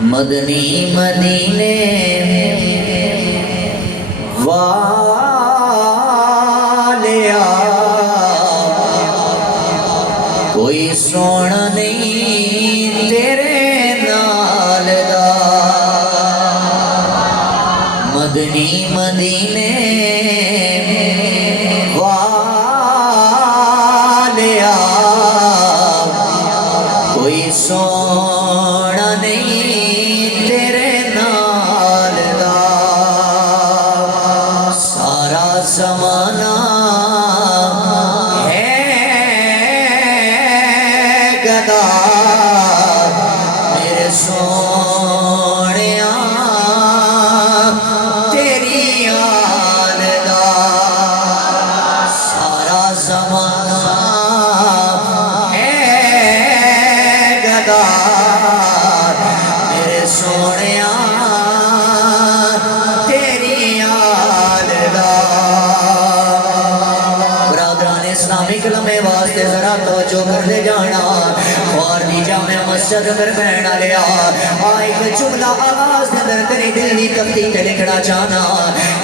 مدنی مدینے والیا کوئی سونا نہیں تیرے نال دا مدنی مدینے والیا کوئی سونا نہیں تیرے نال دا سارا زمانہ ہے گدا میرے سونیا تیری یاد دا سارا زمانہ ہے گدا میرے سونیا تیری یاد دا برادران اسلامی کلمے واسطے ذرا توجہ کر دے جانا اور دی جامع مسجد اندر بہنا لیا ایک جملہ آواز دے اندر تیری دل دی تفتیح تے لکھنا چاہنا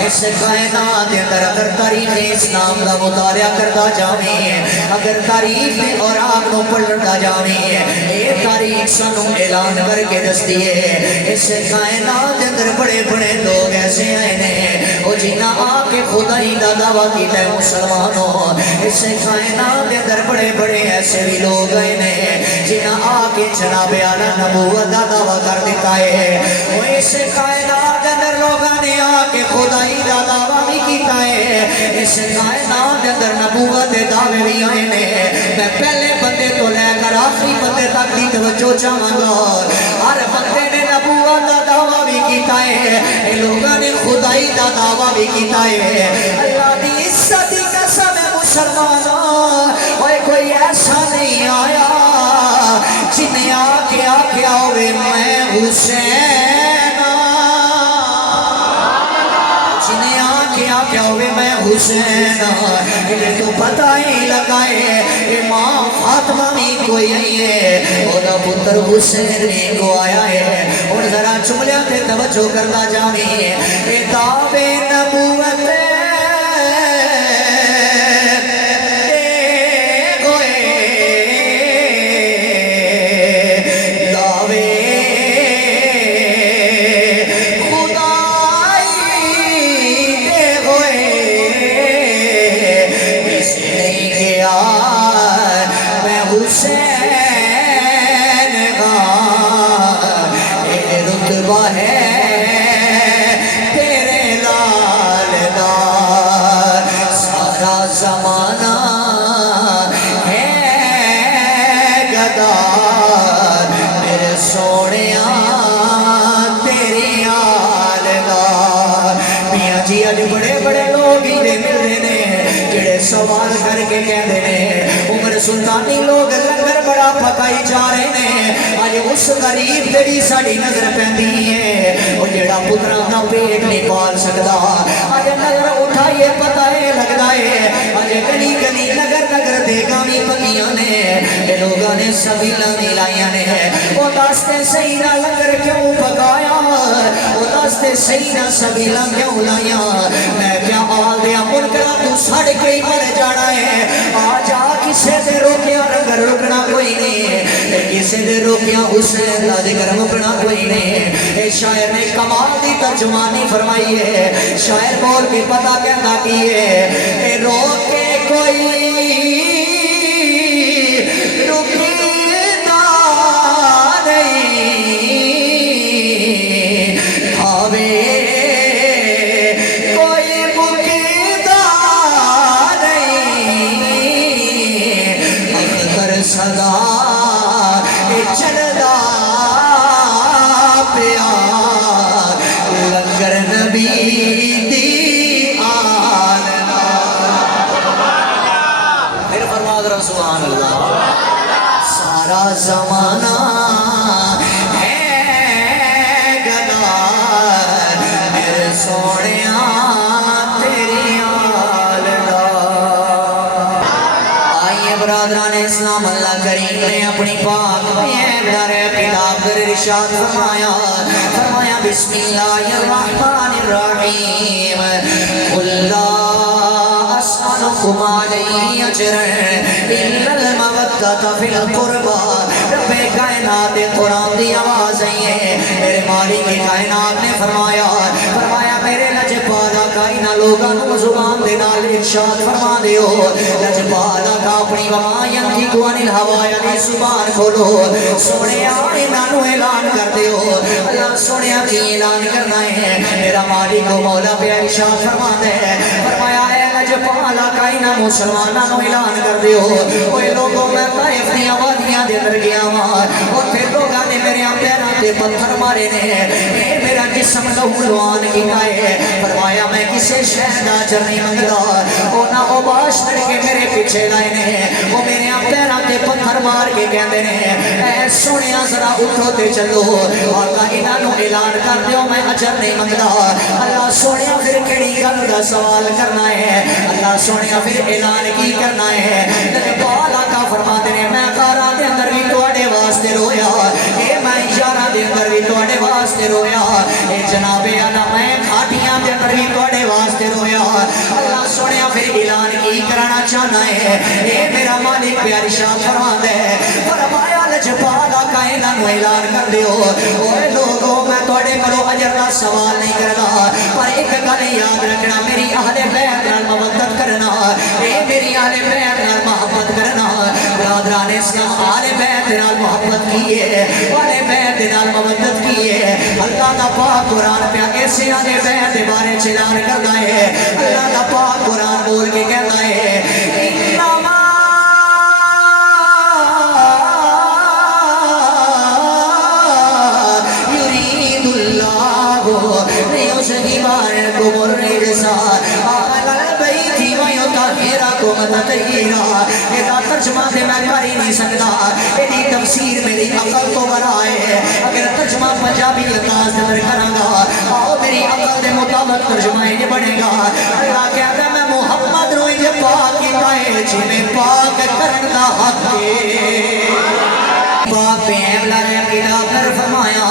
اس کائنات دے اندر اگر تاریخ اسلام دا مطالعہ کرتا جاویں اگر تاریخ میں اور آپ کو پڑھتا جاویں یہ تاریخ سانو اعلان کر کے دستی ہے اس کائنات دے اندر بڑے بڑے لوگ ایسے آئے نے وہ جنہ آ کے خدائی دا دعویٰ کیتا ہے مسلمانوں اس کائنات دے اندر بڑے بڑے ایسے بھی لوگ آئے نے جنہ آ کے جناب اعلیٰ نبوت دا دعویٰ کر دیتا ہے وہ اس کائنات دے اندر لوگاں نے آ کے خدائی دا دعویٰ بھی کیتا ہے اس کائنات دے اندر نبوت دے دعوے بھی آئے نے میں پہلے بندے تو لے کر آخری بندے تک دی توجہ چاہوں گا ہر بندے نے نبوت دا دعویٰ بھی کیتا ہے لوگاں نے خدائی دا دعویٰ بھی کیتا ہے اللہ دی عزت دی قسم ہے مسلمانوں کوئی ایسا نہیں آیا جنہیں آکے ہوئے میں حسین جنہیں آکے ہوئے میں حسین انہیں تو پتہ ہی لگائے امام فاطمہ بھی کوئی آئی ہے اولا پتر حسین بھی کو آیا ہے اور ذرا جملے تھے توجہ کرتا جاویں کتاب نبوت زمانہ ہے گدا میرے سونیا تیری آل دا میاں جی اج بڑے بڑے لوگ ہی دے مل رہے نے جڑے سوال کر کے کہندے نے عمر سلطانی لوگ لنگر بڑا پکائی جا رہے نے اج اس غریب تے بھی ساڈی نظر پیندی ہے او جڑا پتراں دا پیٹ نہیں پال سکدا اج نظر اٹھائیے پتہ ہے لگدا ہے اج گلی گلی نگر نگر دیگاں بھی پکیاں نے اے لوگاں نے سبیلاں بھی لائیاں نے او دستے صحیح نہ لنگر کیوں پکایا او دستے صحیح نہ سبیلاں کیوں لائیاں میں کیا آل دیا منکراں تو سڑ کے ہی مر جانا ہے آ جا کسے دے روکیا لنگر رکنا کوئی نہیں کسے دے روکیا حسین دا ذکر مکنا کوئی نہیں اے شاعر نے کمال دی ترجمانی فرمائی ہے شاعر بول کے پتہ کہتا کی ہے اے روک کے کوئی رکیدہ نہیں کھاوے کوئی مکیدہ نہیں اختر صدا چلدا پیار لنگر نبی دی آل پھر فرما ذرا سبحان اللہ سارا زمانہ ہے گدا میرے سونیا تیری آل دا آئیے برادران اسلام اللہ کریم نے اپنی پاک میں کتاب ارشاد فرمایا بسم اللہ الرحمن الرحیم قل لا اسألکم علیہ اجرا الا المودۃ فی القربى رب کائنات قرآن دی آواز ہے میرے مالک کائنات نے فرمایا میرے لجپالا کائنہ لوگاں کو زبان دے نال ارشاد فرما دیو لجپالا کا اپنی ومائن کی قوان الہوایا دی زبان کھولو سونے آئینہ نو اعلان کر دیو اللہ سونے کی اعلان کرنا ہے میرا مالک و مولا پہ ارشاد فرما دے فرمایا ہے لجپالا کائنہ مسلمانہ نو اعلان کر دیو اوہ لوگوں میں طائف دی آوادیاں دے در گیا مار اور پھر لوگاں نے میرے پیراں تے پتھر مارے نے میرا جسم لہو لوان کی گائے فرمایا میں کسے شہد آجر نہیں منگدا او نہ او باش لڑ کے میرے پیچھے لائے نے وہ میرے پیراں تے پتھر مار کے کہندے نے اے سونیا ذرا اٹھو تے چلو آقا انہاں نو اعلان کر دیو میں اجر نہیں منگدا اللہ سونیا پھر کیڑی گل دا سوال کرنا ہے اللہ سونیا پھر اعلان کی کرنا ہے لجپالا کا فرما دے میں غاراں دے اندر بھی تواڈے واسطے رویا اے میں یاراں دے اندر بھی تواڈے واسطے رویا اے جناب اعلیٰ میں کھاٹیاں دے اندر بھی تواڈے واسطے رویا اللہ سونیا پھر اعلان کی کرانا چاہنا ہے اے میرا مالک پیاری شاہ فرما دے فرمایا لجپالا کائنہ نو اعلان کر دیو اوے لوگوں میں تواڈے کولوں اجر دا سوال نہیں کردا پر ایک گل یاد رکھنا میری اہل بیت نال مودت کرنا اے میری اہل بیت نال محبت کرنا برادران اسلام اہل بیت نال محبت کیے اہل بیت نال مودت کیے اللہ دا پاک قرآن پہ ایسے اہل بیت دے بارے اعلان کردا ہے اللہ دا پاک قرآن بول کے کہتا ہے انما یرید اللہ لیذہب عنکم الرجس اہل البیت ویطہرکم تطہیرا یہ ترجمہ دے میں کر ہی نہیں سکتا یہ تفسیر میری عقل تو برائے اگر ترجمہ پنجابی انداز در کراں گا آؤ میری عقل دے مطابق ترجمہ یہ بنے گا اللہ کہتا ہے میں محمد رو یہ پاک کیتا ہے جنہیں پاک کرن دا حق ہے پاک پہ اہلا رحمہ پھر فرمایا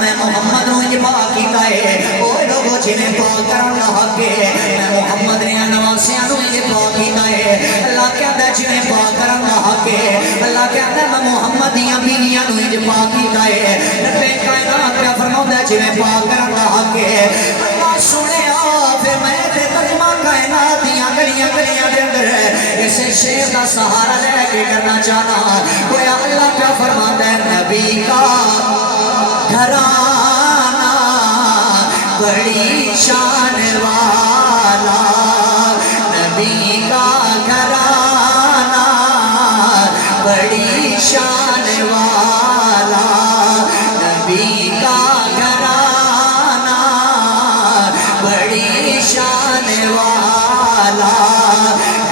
میں محمد رو یہ پاک کیتا ہے وہ لوگوں جنہیں پاک کرن دا حق ہے میں محمد نے نواسیاں رو یہ پاک کیتا ہے اللہ کہتا ہے جنہیں پاک کرن دا حق ہے اللہ کہتا ہے میں محمد دیاں بیویاں رو یہ پاک کیتا ہے رب کائنات کیا فرماتا ہے جنہیں پاک کرن دا حق ہے اللہ سنے پھر میں تے ترجمہ کائنات دیاں گلیاں دے اندر اسے شیر دا سہارا لے کے کرنا چاہنا گویا اللہ کیا فرماتا ہے نبی کا گھرانہ بڑی شان والا نبی کا گھرانہ بڑی شان والا نبی کا گھرانہ بڑی شان والا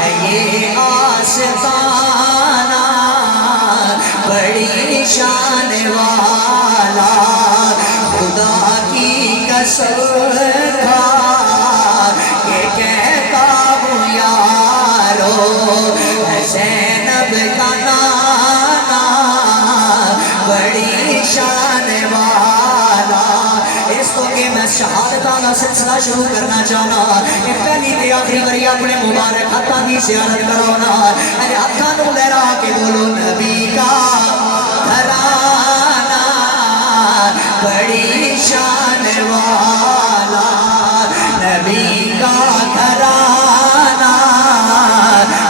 ہے یہ آستانہ بڑی شان والا خدا کی قسم کھا کے کہتا ہوں یارو ہے زینب کا نانا بڑی شان والا اس کو کہ میں شہادتاں کا سلسلہ شروع کرنا چاہنا یہ پہلی تے آخری باری اپنے مبارک ہاتھاں دی زیارت کراؤنا ارے ہاتھاں نو لہرا کے بولو نبی کا گھرانہ بڑی شان والا نبی کا گھرانہ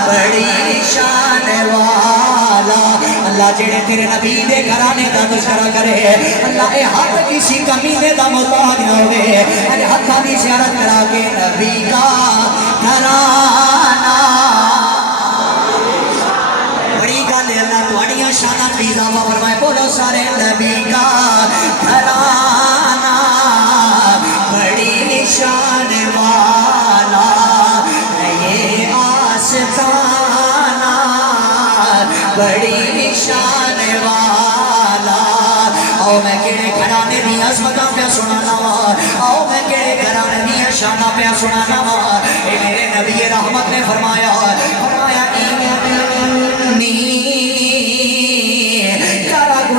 بڑی شان والا اللہ جڑے تیرے نبی دے گھرانے دا تذکرہ کرے اللہ اے ہر کسی کمینے دا محتاج نہ ہوئے ارے ہتھاں دی زیارت کرا کے نبی کا گھرانہ بڑی گل ہے اللہ تواڈیاں شاناں تے اضافہ فرمائے بولو سارے نبی کا گھرانہ بڑی شان والا ہے یہ آستانہ بڑی شان والا آؤ میں کیڑے گھرانے دی عظمتاں پہ سنانا وا آؤ میں کیڑے گھرانے دی شاناں پہ سنانا وا اے میرے نبی رحمت نے فرمایا انی کراکم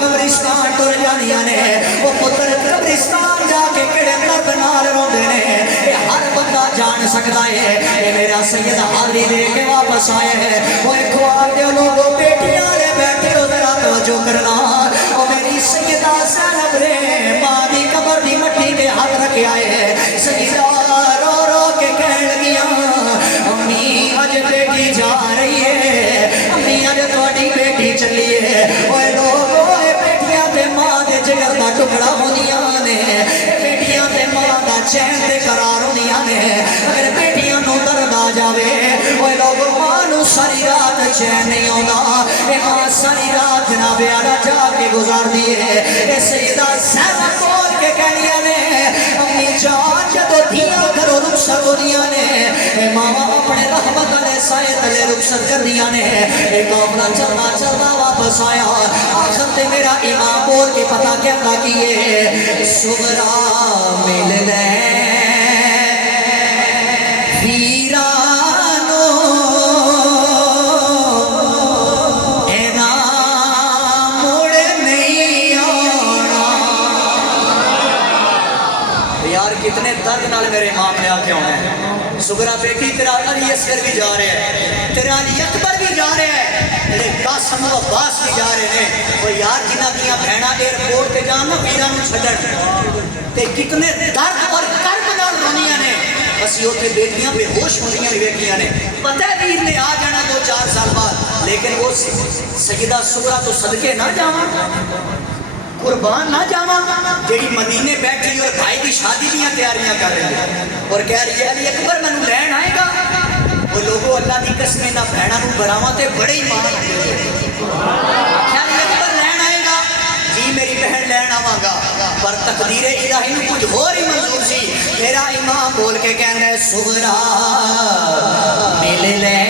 قبرستان ٹر جانیاں نے وہ پتر قبرستان جا کے کڑے درد نال روندے نے یہ ہر بندہ جان سکتا ہے یہ میرا سید حاضری دے کے واپس آئے ہیں وہ اخوار دے لوگوں بیٹیاں لے بیٹھے ہو ذرا توجہ کرنا وہ میری سیدہ زینب رے ماں دی قبر دی مٹی دے ہاتھ رکھے آئے ہیں سیدہ رو رو کے کہنے لگیاں امی اج بیٹی جا رہی ہے امی اج تواڈی بیٹی چلی ہے اوے لوگوں اے بیٹیاں تے ماں دے جگر دا ٹکڑا ہوندیاں نے بیٹیاں تے ماں دا چین تے قرار ہوندیاں نے اگر بیٹیاں نو درد آ جاوے اوے لوگوں ماں نو ساری رات چین نہیں آوندا اے ماں ساری رات جناب اعلی جا کے گزار دی ہے اے سیدہ زینب بول کے کہنیاں نے امی جان جدو دھیاں گھروں رخصت ہوندیاں نے اے ماں اپنے رحمت والے سائے تلے رخصت کر دیاں نے اے کافلا چلنا چلنا واپس آیا آخر تے میرا امام بول کے پتہ کہتا کیے صغرا مل لے ویرانو اے نا مڑ نہیں آنا یار کتنے درد نال میرے امام نے آ کے ہونا ہے صغرا بیٹی تیرا علی اصغر بھی جا رہے ہیں تیرا علی اکبر بھی جا رہے ہیں تیرے قاسم و عباس بھی جا رہے ہیں وہ یار جنہ دیاں بہنا ایئرپورٹ تے جان نا ویراں نوں چھڈن تے کتنے درد اور کرب نال رونیاں نے اسی اوتھے بیٹیاں بے ہوش ہوندیاں بھی ویکھیاں نے پتہ ہے ویر نے آ جانا 2-4 سال بعد لیکن وہ سیدہ صغرا تو صدقے نہ جاواں قربان نہ جاواں جیڑی مدینے بیٹھی اور بھائی کی شادی دیاں تیاریاں کر رہی ہے اور کہہ رہی ہے علی اکبر مینوں لین آئے گا وہ لوگوں اللہ دی قسم نہ بہناں نوں براواں تے بڑے ہی مان آکھیا علی اکبر لین آئے گا جی میری بہن لین آواں گا پر تقدیر الہی نوں کچھ ہور ہی منظور سی میرا امام بول کے کہندا ہے صغرا مل لے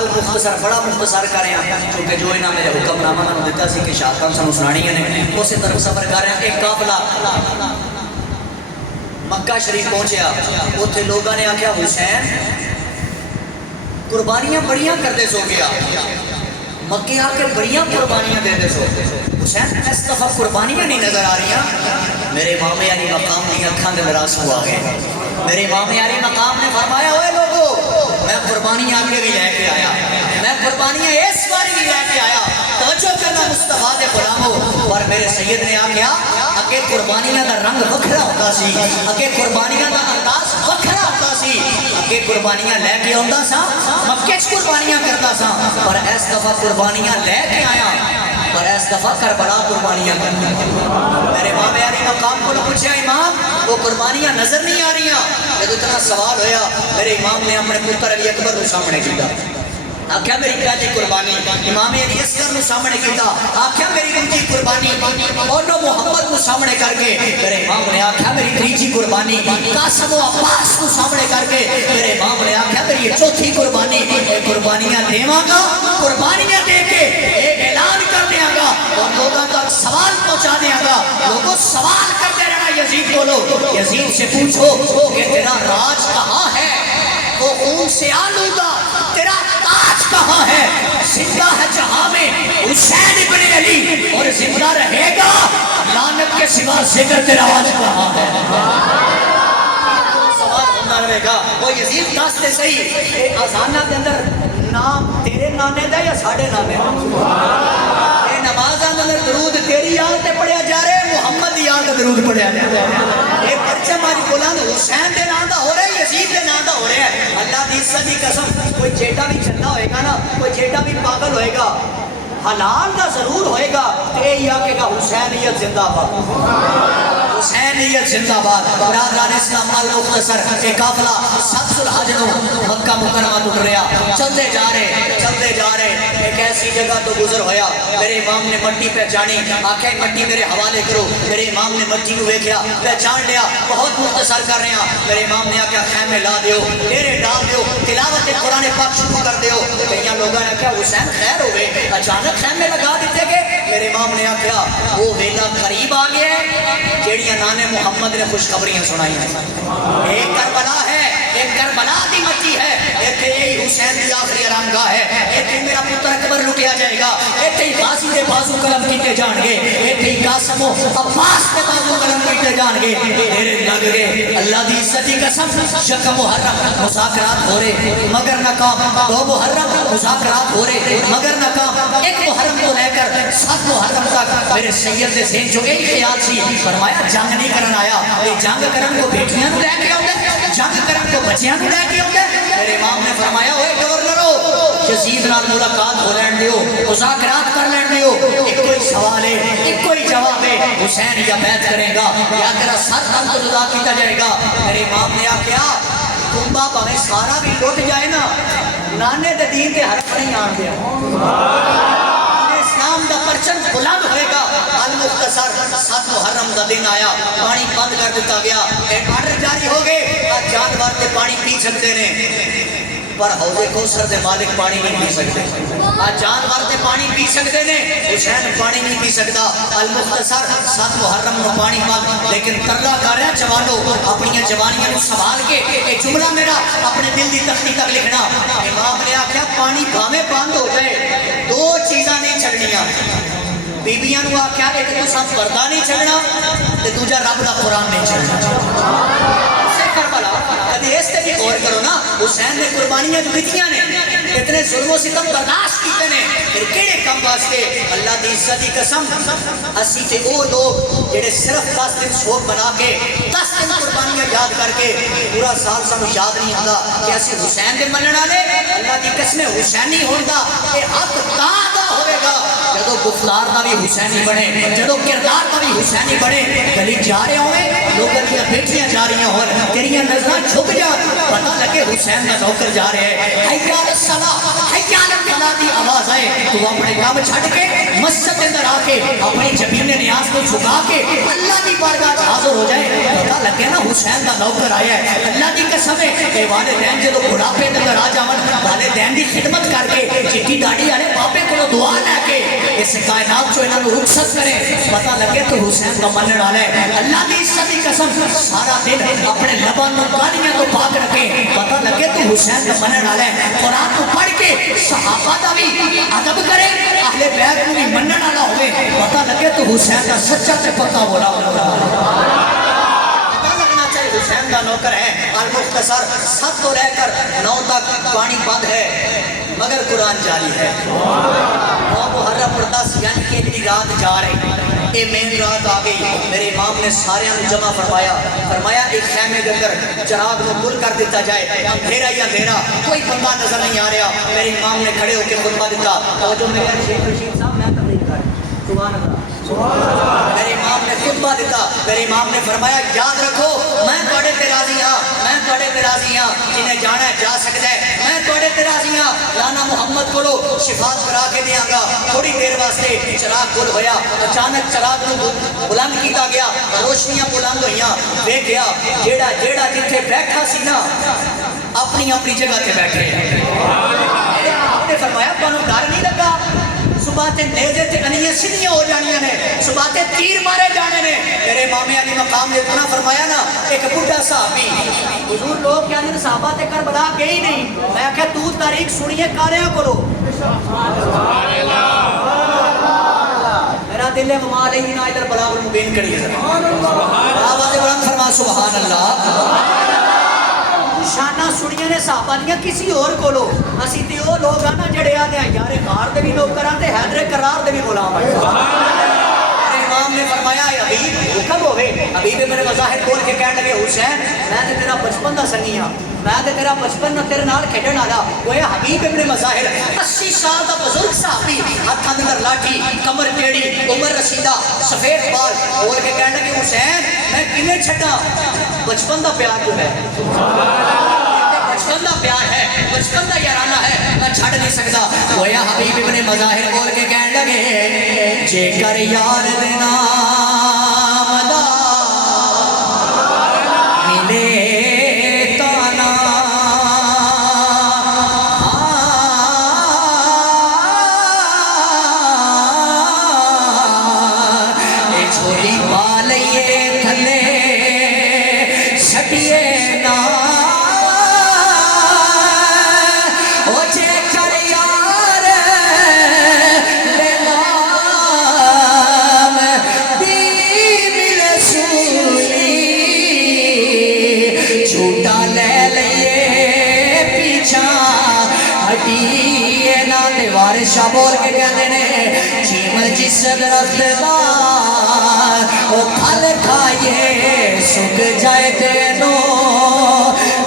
المختصر بڑا مختصر کر رہے ہیں کیونکہ جو انہاں میرے حکم نامہ میں دیتا سی کہ شہادتاں سانوں سنانی نے اسی طرف سفر کر رہے ہیں ایک قافلہ مکہ شریف پہنچیا اوتھے لوگاں نے آکھیا حسین قربانیاں بڑیاں کردے سو گیا مکے آ کے بڑیاں قربانیاں دے دے سو حسین اس دفعہ قربانیاں نہیں نظر آ رہی ہیں میرے امام علی مقام کی اکھاں دے نراز ہوا گئے میرے امام علی مقام نے فرمایا اوے لوگو میں قربانیاں آگے بھی لے کے آیا میں قربانیاں اس باری بھی لے کے آیا توجہ کرنا مصطفیٰ دے غلامو اور میرے سید نے آکھیا اگے قربانیاں دا رنگ وکھرا ہوتا سی اگے قربانیاں دا انداز وکھرا ہوتا سی اگے قربانیاں لے کے آندا سا مکے چ قربانیاں کرتا سا پر اس دفعہ قربانیاں لے کے آیا پر اس دفعہ کربلا قربانیاں کرتا میرے امام علی مقام کو پوچھا امام وہ قربانیاں نظر نہیں آ رہی ہیں جب اتنا سوال ہویا میرے امام نے اپنے پتر علی اکبر کو سامنے کیتا آکھیا میری پہلی قربانی امام علی اصغر کو سامنے کیتا آکھیا میری دوسری قربانی اونو محمد کو سامنے کر کے میرے امام نے آکھیا میری تیسری قربانی قاسم و عباس کو سامنے کر کے میرے امام نے آکھیا میری چوتھی قربانی قربانیاں دیواں گا قربانیاں دے کے ایک اعلان کر دیا گا اور لوگوں تک سوال پہنچا دیا گا لوگوں سوال کرتے رہنا یزید بولو یزید سے پوچھو کہ تیرا راج کہاں ہے وہ خون سے آلودہ تیرا تاج کہاں ہے زندہ ہے جہاں میں حسین ابن علی اور زندہ رہے گا لعنت کے سوا ذکر تیرا آج کہاں ہے سوال ہونا رہے گا وہ یزید داستے صحیح آزانہ کے اندر نام تیرے نانے دا یا ساڑھے نانے اے نماز اندر درود تیری یاد تے پڑھیا جا رہے محمد دی یاد درود پڑھیا جا رہے اے پرچم آج بلند حسین دے نام دا ہو رہا ہے یزید دے نام دا ہو رہا ہے اللہ دی عزت دی قسم کوئی چیٹا بھی چلنا ہوئے گا نا کوئی چیٹا بھی پاگل ہوئے گا حلال دا ضرور ہوئے گا تے یہ آکے گا حسینیت زندہ باد حسینیت زندہ باد برادران اسلام المختصر ایک قافلہ سبز الحج نو مکہ مکرمہ ٹوٹ رہا چلتے جا رہے ایک ایسی جگہ تو گزر ہویا میرے امام نے مٹی پہچانی آکھے مٹی میرے حوالے کرو میرے امام نے مٹی کو دیکھا پہچان لیا بہت مختصر کر رہے ہیں میرے امام نے آکھا خیمے لا دیو ڈیرے ڈال دیو تلاوت قرآن پاک شروع کر دیو کئی لوگوں نے کہا حسین خیر ہوئے اچانک خیمے لگا دیتے گئے میرے امام نے آکھا وہ ویلا قریب آ گیا ہے جیڑیاں نانے محمد نے خوشخبریاں سنائی ہیں ایک کربلا ہے ایک کربلا دی مچی ہے ایک یہی حسین دی آخری آرامگاہ ہے ایک میرا پتر اکبر لٹیا جائے گا ایک ہی غازی دے بازو قلم کیتے جان گے ایک ہی قاسم و عباس دے بازو قلم کیتے جان گے میرے لگ گئے اللہ دی عزت دی قسم شک محرم مذاکرات ہو رہے مگر ناکام دو محرم مذاکرات ہو رہے مگر ناکام ایک محرم کو لے کر 7 محرم تک میرے سید دے ذہن جو ایک خیال سی فرمایا جنگ نہیں کرن آیا یہ جنگ کرن کو بیٹیاں نو لے کے آؤں جنگ کرن کو بچیاں نو لے کے آؤں میرے امام نے فرمایا ہوئے گورنرو یزید نال ملاقات ہو لین دیو مذاکرات کر لین دیو ایک کوئی سوال ہے ایک کوئی جواب ہے حسین یا بیعت کرے گا یا تیرا سر تن تو جدا کیتا جائے گا میرے امام نے آکھیا کنبا پاوے سارا بھی لٹ جائے نا نانے دے دین تے حرف نہیں آن دیا اسلام دا پرچم بلند ہوئے گا المختصر 7 محرم دا دن آیا پانی بند کر دیتا گیا ایک آرڈر جاری ہو گئے آج جانور تے پانی پی سکتے نے پر حوضے کوثر دے مالک پانی نہیں پی سکتے آج جانور تے پانی پی سکتے نے حسین پانی نہیں پی سکتا المختصر 7 محرم نو پانی بند لیکن ترلا کر رہا جوانو اپنی جوانیاں نو سنبھال کے ایک جملہ میرا اپنے دل دی تختی تک لکھنا امام نے آکھیا پانی بھاویں بند ہو جائے 2 چیزاں نہیں چھڑنیاں بیبیاں نو آکھیا ایک تو سب پردہ نہیں چھڑنا تے دوجا رب دا قرآن نہیں چھڑنا کربلا کدی اس تے بھی غور کرو نا حسین نے قربانیاں جو دیتیاں نے اتنے ظلم و ستم برداشت کیتے نے پھر کیڑے کم واسطے اللہ دی عزت دی قسم اسی تے او لوگ جڑے صرف 10 دن سوگ بنا کے 10 دن قربانیاں یاد کر کے پورا سال سانو یاد نہیں ہوندا کہ اسی حسین دے منن والے اللہ دی قسم حسینی ہوندا اے حق تا ادا ہوے گا جدوں گفتار دا بھی حسینی بنے جدوں کردار دا بھی حسینی بنے گلی جا رہے ہوئے لوگوں دی بیٹیاں جا رہی ہون تیریاں نظراں جھک جا پتہ لگے حسین دا نوکر جا رہے ہیں حی علی الصلاۃ حی علی الفلاح دی آواز آئے تو اپنے کام چھڈ کے مسجد کے اندر آ کے اپنی جبین نیاز کو جھکا کے اللہ دی بارگاہ میں حاضر ہو جائے پتہ لگے نا حسین دا نوکر آیا ہے اللہ دی قسم ہے اے والدین جدوں بڑھاپے کے اندر آ جاون والدین دی خدمت کر کے چٹھی داڑھی والے بابے کو دعا لے کے اس کائنات جو انہوں نے رخصت کرے پتہ لگے تو حسین کا منن والا ہے اللہ کی عزت کی قسم سارا دن اپنے لبان میں گالیاں تو پاک رکھے پتہ لگے تو حسین کا منن والا ہے قرآن کو پڑھ کے صحابہ دا بھی ادب کرے اہل بیت کو بھی منن والا ہوئے پتہ لگے تو حسین کا سچا تے پکا بولا حسین کا نوکر ہے المختصر 7 تو رہ کر 9 تک پانی بند ہے مگر قرآن جاری ہے 9 محرم اور 10 یعنی کہ اتنی رات جا رہی یہ مین رات آ گئی میرے امام نے سارے جمع فرمایا ایک خیمے کے اندر چراغ کو گل کر دیتا جائے اندھیرا ہی اندھیرا کوئی بندہ نظر نہیں آ رہا میرے امام نے کھڑے ہو کے خطبہ دیتا اور جو میرے شیخ رشید صاحب میں تقریر کر سبحان اللہ میرے امام نے خطبہ دیتا میرے امام نے فرمایا یاد رکھو میں توڑے پہ راضی ہاں میں توڑے پہ راضی ہاں جنہیں جانا ہے جا سکتا ہے میں توڑے پہ راضی ہاں لانا محمد کو لو شفاعت کرا کے دیا گا تھوڑی دیر واسطے چراغ گل ہویا اچانک چراغ کو بلند کیتا گیا روشنیاں بلند ہوئیاں دیکھ گیا جیڑا جتھے بیٹھا سی نا اپنی اپنی جگہ تے بیٹھے آپ نے فرمایا تمہیں ڈر نہیں لگا صبح تے نیزے تے انیاں سیدھیاں ہو جانیاں نے صبح تے تیر مارے جانے نے میرے امام علی مقام نے اتنا فرمایا نا ایک بڈھا صحابی حضور لوگ کہندے صحابہ تے کربلا گئے ہی نہیں میں کہ تو تاریخ سنیے کاریاں کرو سبحان اللہ میرا دل مما علیہ نا ادھر بلاغ المبین کری سبحان اللہ آواز بلند فرما سبحان اللہ شانہ سنیاں نے صحابہ دیا کسی اور کو لو اسی تے وہ لوگ آنا جڑے آنے ہیں یار غار دے بھی لوگ کراتے حیدر کرار دے بھی غلام ہے امام نے فرمایا حبیب حکم ہوئے حبیب میرے مظاہر بول کے کہنے لگے حسین میں تے تیرا بچپن دا سنگی ہاں میں تے تیرا بچپن نہ تیرے نال کھیڈن والا وہ حبیب ابن مظاہر 80 سال دا بزرگ صحابی ہاتھاں دے اندر لاٹھی کمر ٹیڑھی عمر رسیدہ سفید بال بول کے کہنے لگے حسین میں کنے چھڈا بچپن دا پیار جو ہے بچپن دا پیار ہے بچپن دا یارانہ ہے میں چھڑ نہیں سکتا گویا حبیب ابن مظاہر بول کے کہنے لگے جے کر یار دے نام دا ملے تانا اے چھوٹی بالئیے تھلے سٹیے نا شاہ بول کے کہنے نے چیم جس درخت دار وہ پھل کھائیے سکھ جائے تینوں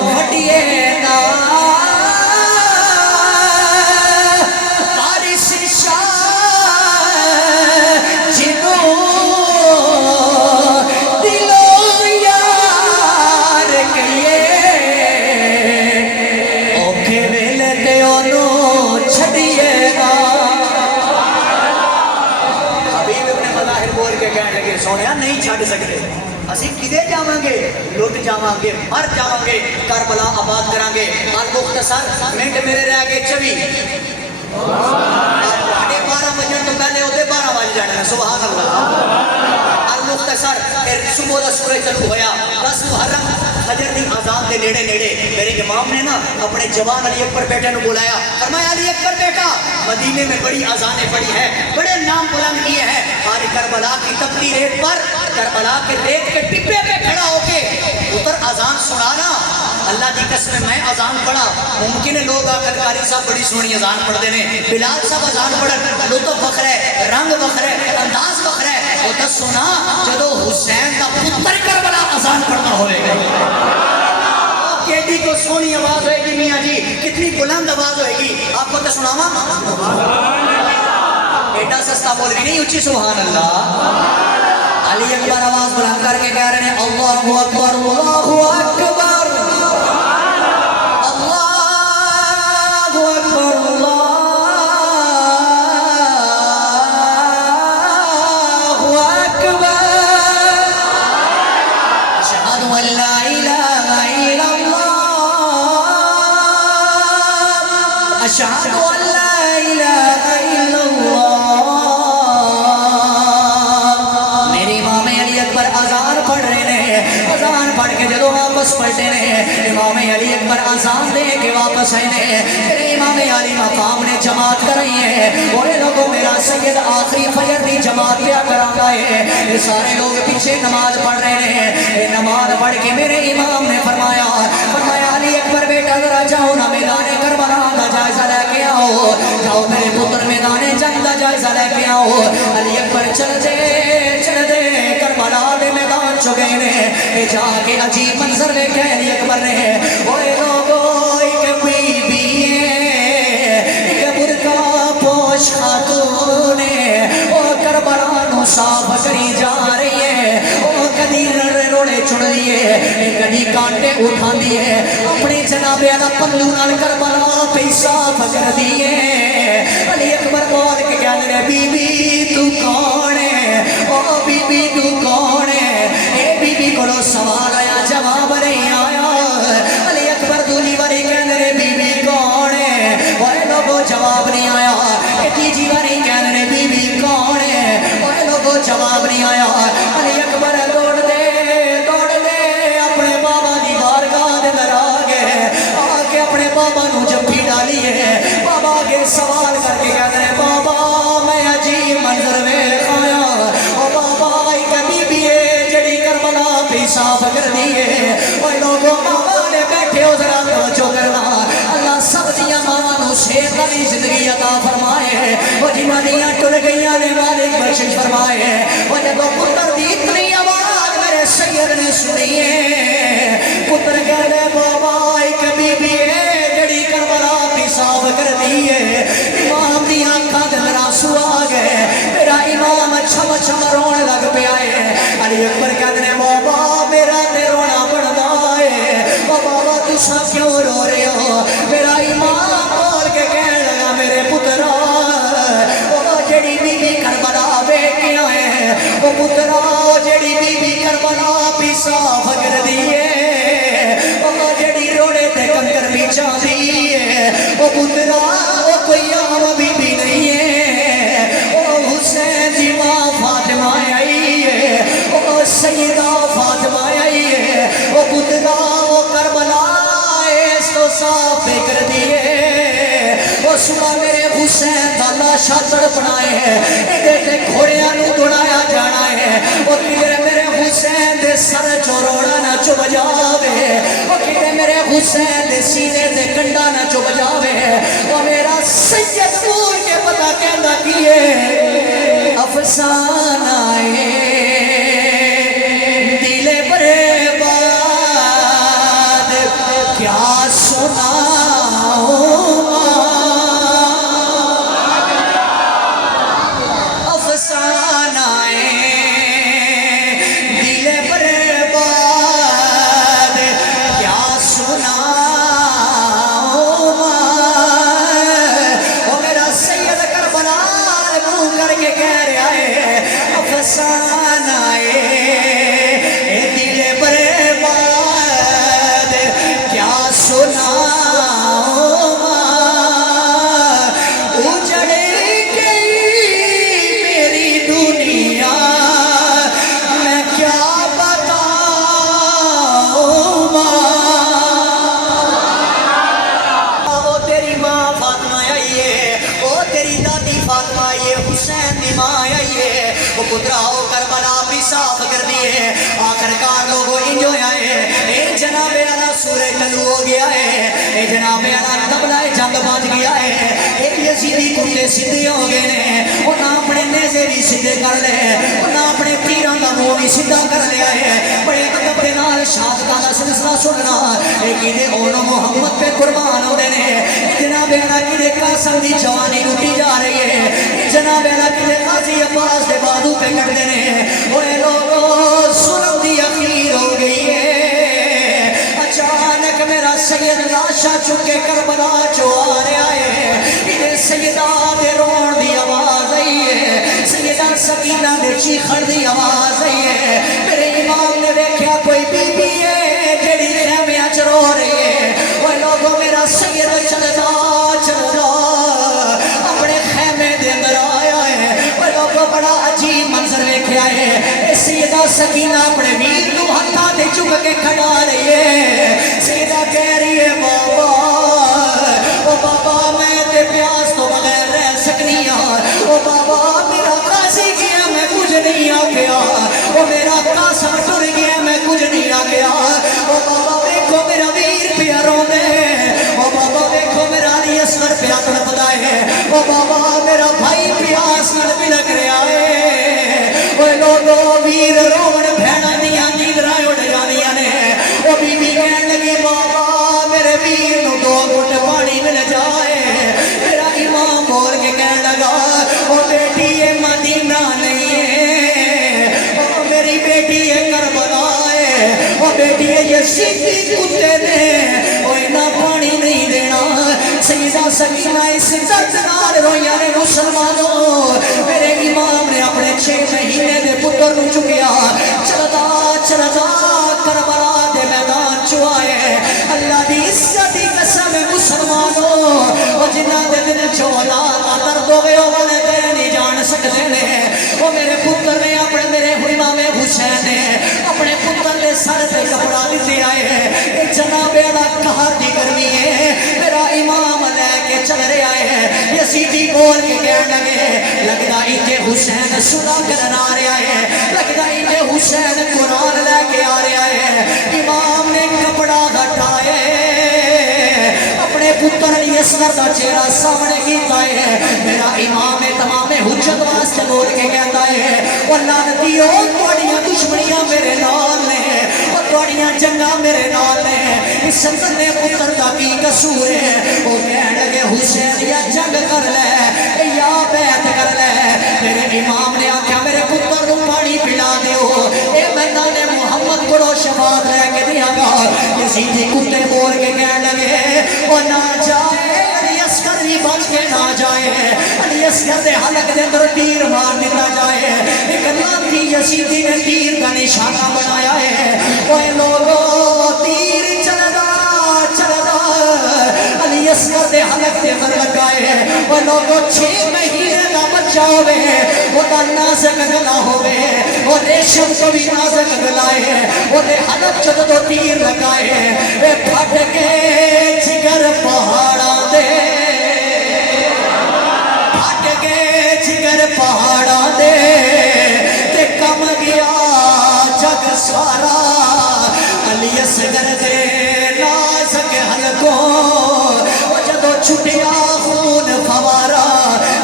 وڈیے نا بارش شاہ جنوں دلوں یار کہیے اوکھے ویلے تے انہوں چھڑیے سونیا نہیں چھڑ سکتے اسی کدے جاواں گے لٹ جاواں گے مر جاواں گے کربلا آباد کراں گے المختصر منٹ میرے رہ گئے 24 12 بجے تو پہلے ہوتے 12 بج جانے سبحان اللہ المختصر پھر صبح دا سورج طلوع ہویا 10 محرم فجر دی اذان دے نیڑے میرے امام نے نا اپنے جوان علی اکبر بیٹے نو بلایا فرمایا علی اکبر بیٹا مدینے میں بڑی اذانیں پڑی ہیں بڑے نام بلند کیے ہیں آج کربلا کی تپتی ریت پر کربلا کے ریت کے ٹپے پہ کھڑا ہو کے ادھر اذان سنانا اللہ دی قسم میں اذان پڑھا ممکن ہے لوگ آکر قاری صاحب بڑی سونی اذان پڑھ دینے بلال صاحب اذان پڑھن لطف بخرے رنگ بخرے انداز بخرے وہ تو سنا جدو حسین کا پتر کربلا اذان پڑھنا ہوئے گا کیڈی کو سونی آواز ہوئے گی میاں جی کتنی بلند آواز ہوئے گی آپ کو تو سناوا بیٹا سستا بول بھی نہیں اچھی سبحان اللہ علی اکبر آواز بلند کر کے کہہ رہے ہیں اللہ اکبر اللہ اکبر اللہ اکبر اللہ اکبر اشہد ان لا الہ الا اللہ اشہد ان لا واپس پلٹے نے امام علی اکبر آزان دے کے واپس آئے نے میرے امام علی مقام نے جماعت کر رہی ہے اور لوگوں میرا سید آخری فجر دی جماعت کیا کرانا ہے یہ سارے لوگ پیچھے نماز پڑھ رہے ہیں نماز پڑھ کے میرے امام نے فرمایا علی اکبر بیٹا ذرا جاؤ نا میدان کربلا کا جائزہ لے کے آؤ جاؤ میرے پتر میدان جنگ کا جائزہ لے کے آؤ علی اکبر چل دے کربلا دے میدان چکے نے جا کے عجیب منظر لے کے علی اکبر نے اوے لوگو ایک بی بی ایک برقع پوش خاتون کربلا نو صاف کری جا رہی ہے وہ کدی روڑے چڑ لیے کدی کانٹے اٹھا دیے اپنی جناب والا پلو نال کربلا پہ صاف کر دیے علی اکبر بول کے کہنے لگے بی بی تو کون ہے او بی بی تو کون ہے اے بی بی کو سوال آیا جواب نہیں آیا علی اکبر دولی باری کہنے لگے بی بی کون ہے وہ لوگوں جواب نہیں آیا تیجی باری کہنے لگے بی بی کون ہے وہ لوگوں جواب نہیں آیا علی اکبر دوڑ دے اپنے بابا دی بارگاہ دے اندر آ گئے آ کے اپنے بابا نو جفی ڈالی ہے بابا آگے سوال کر کے کہتے ہیں بابا میں عجیب منظر ویکھ آیا او بابا ایک بی بی ہے جڑی کربلا پہ صاف کر دی ہے او لوگوں بابا نے بیٹھے ہو ذرا توجہ کرنا اللہ سب دیاں ماواں نو شیر والی زندگی عطا فرمائے او جنہاں دیاں ٹر گئیاں نے مالک بخشش فرمائے او جدوں پتر دی اتنی آواز میرے سید نے سنی ہے پتر کہنے بابا ایک بی بی ہے جڑی کربلا پہ صاف کر دی ہے امام دی آنکھاں دے اندر آنسو آ گئے میرا امام چھم چھم رون لگ پیا ہے علی اکبر کہنے بابا میرا تے رونا بندا ہے او بابا تساں کیوں رو رہے ہو میرا امام بول کے کہنے لگا میرے پترا او جڑی بی بی کربلا ویکھ کے آئے او پترا جڑی بی بی کربلا پہ صاف کر دی ہے او جڑی روڑے تے کنکر بچا دی ہے او پترا او کوئی عام بی بی نہیں ہے او حسین دی ماں فاطمہ آئی ہے او سیدہ فاطمہ آئی ہے او پترا او کربلا اس تو صاف کر دیے او صبح میرے حسین دا لاشا تڑپنا ہے ایڈے گھوڑیاں نو دوڑایا جانا ہے او کدھر میرے حسین دے سر چو روڑا نہ چو بجاوے او کدھر میرے حسین دے سینے دے کنڈا نہ چو بجاوے او میرا سید پور کے پتہ کہندا کیے افسانہ دل برباد کیا سناؤں افسانہ دل برباد کیا سناؤں وہ میرا سید کربلا منہ کر کے کہہ رہا ہے افسانہ دل برباد کیا سناؤں اجڑ گئی میری دنیا میں کیا بتاؤں وہ تیری ماں فاطمہ آئی ہے وہ تیری دادی فاطمہ آئی ہے حسین دی ماں آئی ہے وہ پترا ہو کربلا بھی صاف کر دیے آخر کار لوگوں انجوائے آئے اے جناب والا سورج طلوع ہو گیا ہے اے جناب والا تبلا جنگ بج گیا ہے اے یزیدی کتے سیدھے ہو گئے نے انہاں اپنے نیزے بھی سیدھے کر لے انہاں اپنے تیراں دا منہ بھی سیدھا کر لیا ہے بڑے ادب دے نال شہادتاں دا سلسلہ سننا اے کدے اون محمد پہ قربان ہوندے نے جناب والا کدے قاسم دی جوانی لٹی جا رہی ہے جناب والا کدے قاضی عباس دے بازو پہ کٹدے نے اوے لوگوں سنم دی اخیر ہو گئی ہے اچانک میرا سید لاشا چکے کربلا چو آ رہا ہے ادھر سیدہ دے رون دی آواز آئی ہے سیدہ سکینہ دے چیخڑ دی آواز آئی ہے میرے امام نے دیکھا کوئی بی بی ہے جڑی خیمیاں چ رو رہی ہے وہ لوگوں میرا سید چلدا اپنے خیمے دے اندر آیا ہے وہ لوگوں بڑا عجیب منظر دیکھا ہے سیدہ سکینہ اپنے ویر نو ہتھاں تے چک کے کھڑا رہی ہے سیدھا کہہ رہی ہے بابا او بابا میں تے پیاس تو بغیر رہ سکنی او بابا میرا قاضی گیا میں کچھ نہیں آگیا او میرا قاسم ٹر گیا میں کچھ نہیں آگیا او بابا دیکھو میرا ویر پیا روندے او بابا دیکھو میرا علی اصغر پیا تڑپدا ہے او بابا میرا بھائی پیاس نال بھی لگ رہا ہے او لوگو ویر روڑ بھیڑا دیاں نیندراں اڑ جاندیاں نے او بی بی کہن لگی بابا میرے ویر نو 2 گھٹ پانی مل جائے میرا امام بول کے کہن لگا او بیٹی یہ مدینہ نہیں ہے او میری بیٹی یہ کربلا ہے او بیٹی یہ یزیدی کتے نے او انہاں پانی نہیں دینا سیدہ سکینہ اس درد نال رویاں نے مسلمانوں میرے امام نے اپنے 6 مہینے دے پتر نو چکیا چلدا چلدا کربلا دے میدان چوائے اللہ دی عزت دی قسم مسلمانوں او جنہاں دے دل چ اولاد دا درد ہوے او والے نہیں جان سکدے نے او میرے پتر نے اپنے میرے امام حسین نے اپنے پتر دے سر تے کپڑا دتے آئے اے جناب اعلی قہر دی گرمی ہے میرا امام لے کے چل رہا ہے یزیدی بول کے کہن لگے لگدا انجے حسین سنا کرن آ رہا ہے لگدا انجے حسین قرآن لے کے آ رہا ہے امام نے کپڑا ہٹائے اپنے پتر علی اصغر دا چہرہ سامنے کیتا ہے میرا امام تمام حجت واسطے بول کے کہتا ہے او لعنتیو تواڈیاں دشمنیاں میرے نال نے او تواڈیاں جنگاں میرے نال نے اس نے پتر دا کی قصور ہے او کہن لگے حسین یا جنگ کر لے یا بیعت کر لے میرے امام نے آکھیا میرے پتر نو پانی پلا دیو اے میدان محمد کو شفاعت لے کے دیا گا یزیدی کتے بول کے کہن لگے او نہ جائے علی اصغر بھی بچ کے نہ جائے علی اصغر دے حلق دے اندر تیر مار دیتا جائے ایک لانتی یزیدی نے تیر کا نشانہ بنایا ہے اوے لوگو تیر چلدا چلدا علی اصغر دے حلق دے اندر لگائے اوے لوگو 6 مہینے دا بچہ ہوئے وہ دا نازک گلا ہوئے وہ ریشم کو بھی نازک گلائے وہ دے حلق چد دو تیر لگائے اے پھٹ کے جگر پہاڑاں دے پھٹ کے جگر پہاڑاں دے تے کم گیا جگ سارا علی اصغر دے نازک حلقوں وہ جدو چھٹیا خون فوارا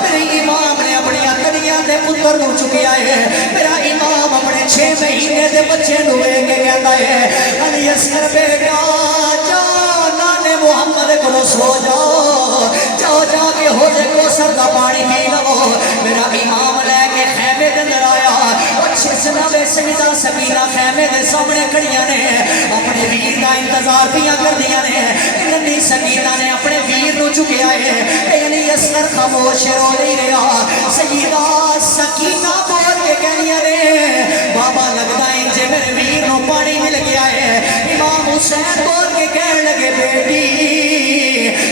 میرے امام نے اپنی اکڑیاں دے پتر نو چکیا ہے میرا امام اپنے 6 مہینے دے بچے نو لے کے کہتا ہے علی اصغر بیٹا جاؤ نانے محمد کو سو جاؤ جاؤ جا کے حوض کوثر کا پانی پی لو میرا امام لے کے خیمے دے اندر آیا اچھے جناب سیدہ سکینہ خیمے دے سامنے کھڑیاں نے اپنے ویر دا انتظار پیا کر دیا نے ننھی سکینہ نے اپنے ویر نو چکیا ہے علی اصغر خاموش رو نہیں رہا سیدہ سکینہ بول کے کہنیاں نے بابا لگدا انجے میرے ویر نو پانی مل گیا ہے امام حسین بول کے کہن لگے بیٹی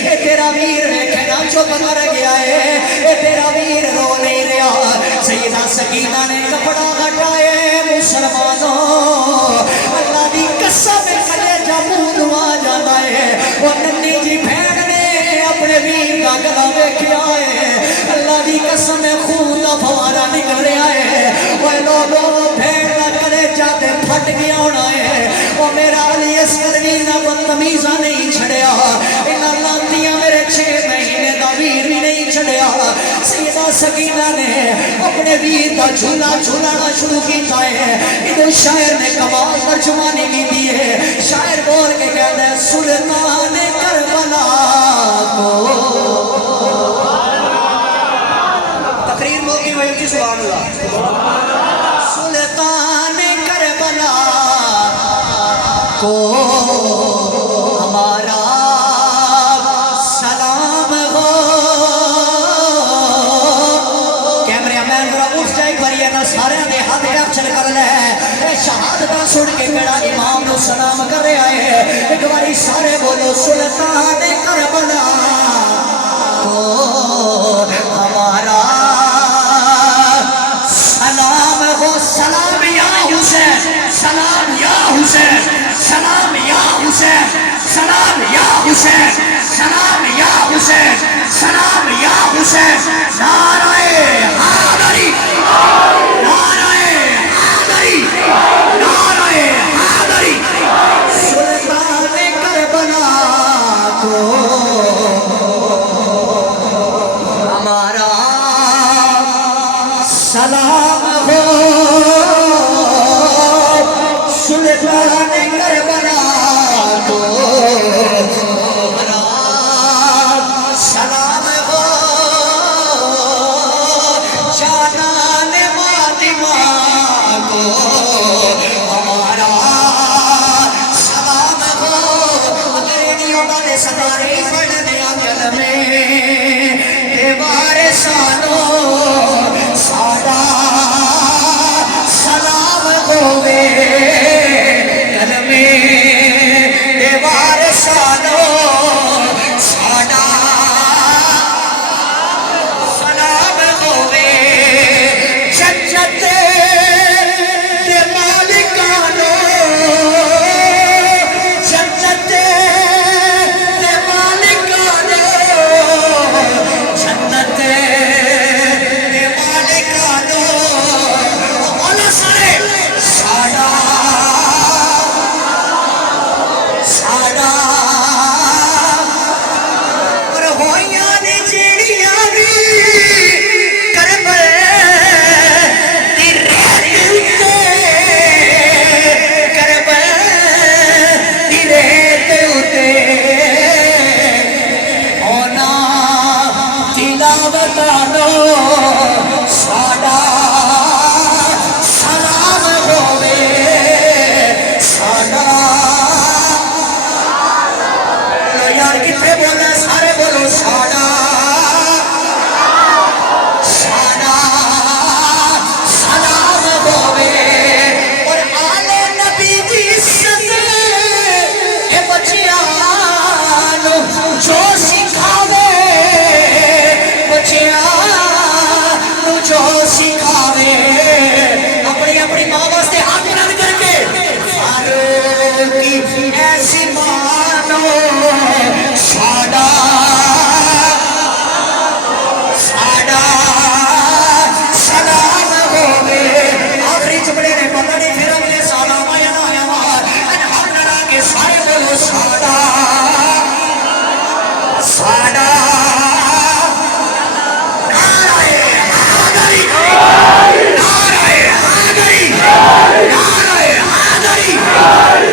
اے تیرا ویر ویکھے نا چپ کر گیا ہے اے تیرا ویر رو نہیں رہا سیدہ سکینہ نے کپڑا ہٹائے مسلمانوں اللہ دی قسم کلیجہ منہ نو آ جاتا ہے وہ ننھی جی بھیڑ نے اپنے ویر کا گلا ویکھیا ہے اللہ دی قسم خون دا فوارا نکل رہا ہے وہ لوگوں بھیڑ کا کلیجہ تے پھٹ گیا ہونا ہے وہ میرا علی اصغر بھی نہ بدتمیزہ نہیں چھڑیا انہاں لانتیاں میرے 6 مہینے دا ویر بھی نہیں چھڑیا سیدہ سکینہ نے اپنے ویر کا جھولا جھولانا شروع کیتا ہے ادھر شاعر نے کمال ترجمانی کی دی ہے شاعر بول کے کہتا ہے سلطان کربلا کو تقریر موقع ہوئی کی سبحان اللہ سلطان کربلا کو ہمارا سلام ہو کیمرہ مین ذرا اٹھ جائے بھائی نا سارے نے ہاتھ کیپچر کر لے اے شہادتاں سن کے میرا امام نو سلام کر رہا ہے ایک باری سارے بولو سلطان کربلا کو ہمارا سلام ہو سلام یا حسین سلام یا حسین کو ہمارا سلام ہو سلطان کربلا کو ہمارا سلام ہو جانان فاطمہ کو ہمارا سلام ہو انگریزیوں والے سواری پڑھ دیا کلمے دیوار سانو ساڈا سلام ہووے کلمے دیوار سانو ساڈا سلام ہووے جنت دے مالکانو جنت دے مالکانو جنت دے مالکانو بولو سارے ساڈا ساڈا اور ہوئیاں نے جیڑیاں بھی کربل دی ریت تے کربل دی ریت اتے ہونا تلاوتانو ساڈا سلام ہووے ساڈا بولو یار کتنے بولنا سارے بولو ساڈا ساڈا سلام ہووے اور آل نبی دی عزت اے بچیاں نو جو سکھاوے بچیاں نو جو سکھاوے اپنی اپنی ماں واسطے ہاتھ بلند کر کے فاروقی ایسی مانو ساڈا ساڈا سلام ہووے آخری چپڑے نے پتہ نہیں پھر اگلے سال آیا نہ آیا وہاں ہم لڑا کے سارے بولو ساڈا ساڈا نعرہ حیدری نعرہ حیدری نعرہ حیدری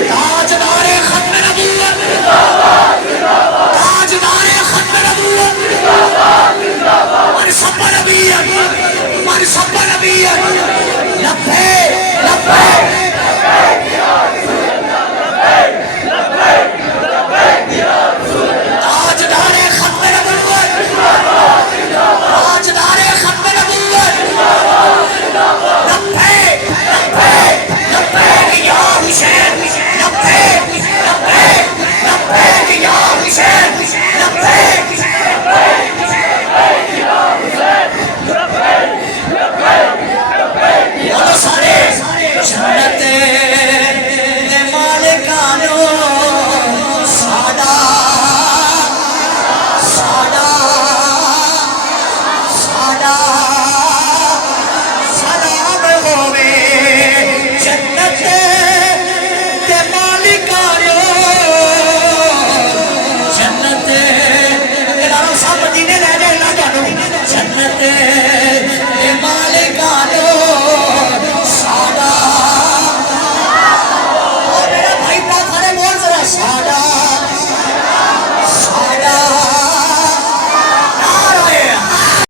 تاجدار ختم نبوت تاجدار ختم نبوت منصب نبیت منصب نبیت لبیک لبیک تاجدار ختم نبوت تاجدار ختم نبوت لبیک لبیک لبیک یا حسین لبیک لبیک لبیک یا حسین لبیک بولو سارے جنت دے مالکانو ساڈا ساڈا ساڈا سلام ہووے جنت دے مالکانو جنت دے سب مدینے لے جائے اللہ تانوں جنت